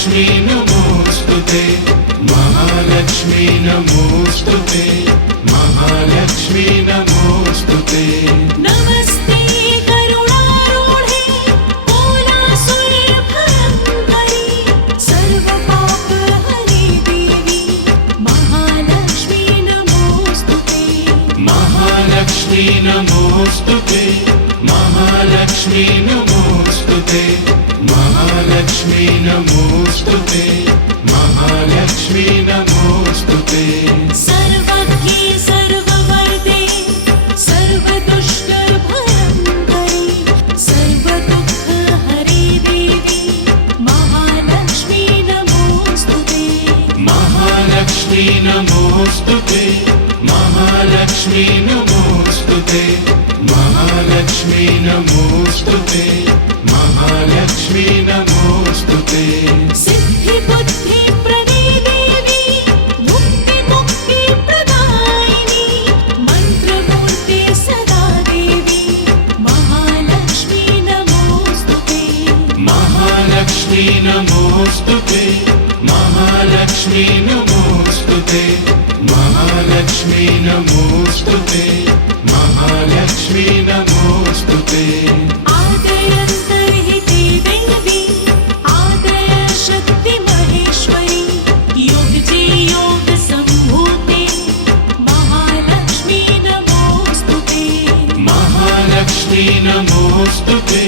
महालक्ष्मी नमोस्तुते महालक्ष्मी नमोस्तुते महालक्ष्मी नमोस्तुते नमस्ते करुणारूढे कोलासुरभयङ्करी सर्वपापहरे देवी महालक्ष्मी नमोस्तुते महालक्ष्मी नमोस्तुते महालक्ष्मी नमोस्तुते महालक्ष्मी नमोस्तुते महालक्ष्मी नमोस्तुते सर्वज्ञे सर्ववरदे सर्वदुष्टभयङ्करी सर्वदुःखहरे देवी महालक्ष्मी नमोस्तुते महालक्ष्मी नमोस्तुते महालक्ष्मी नमोस्तुते महालक्ष्मी नमोस्तुते महालक्ष्मी नमोस्तुते सिद्धिबुद्धिप्रदे देवी मुक्तिमुक्तिप्रदायिनी मन्त्रमूर्ते सदा देवी महालक्ष्मी नमोस्तुते महालक्ष्मी नमोस्तुते महालक्ष्मी नमोस्तुते महालक्ष्मी नमोस्तुते महालक्ष्मी नमोस्तुते आदयन्तर्हिते देवी आदयशक्ति महेश्वरी योगजे योगसम्भूते महालक्ष्मी नमोस्तुते महालक्ष्मी नमोस्तुते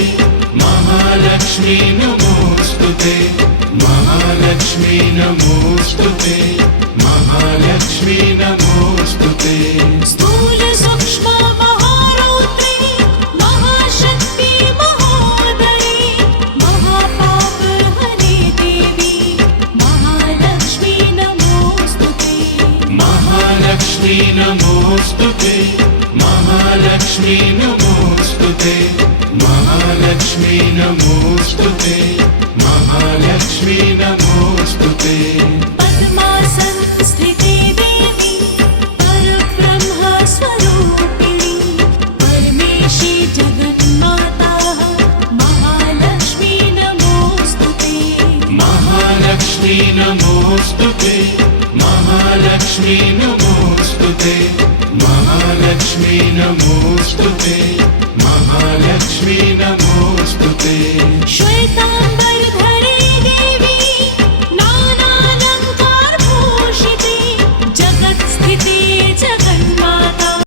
महालक्ष्मी नमोस्तुते महालक्ष्मी नमोस्तुते महालक्ष्मी नमोस्तुते स्थूलसूक्ष्म महारौद्रे महाशक्ति महोदरे महापापहरे देवी महालक्ष्मी नमोस्तुते महालक्ष्मी नमोस्तुते महालक्ष्मी नमोस्तुते महालक्ष्मी नमोस्तुते महालक्ष्मी नमोस्तुते पद्मासनस्थिते देवी परब्रह्मस्वरूपिणी परमेशी जगन्माता महालक्ष्मी नमोस्तुते महालक्ष्मी नमोस्तुते महालक्ष्मी नमोस्तुते महालक्ष्मी नमोस्तुते महालक्ष्मी नमोस्तुते श्वेताम्बरधरे देवी नानालङ्कारभूषिते जगत्स्थिते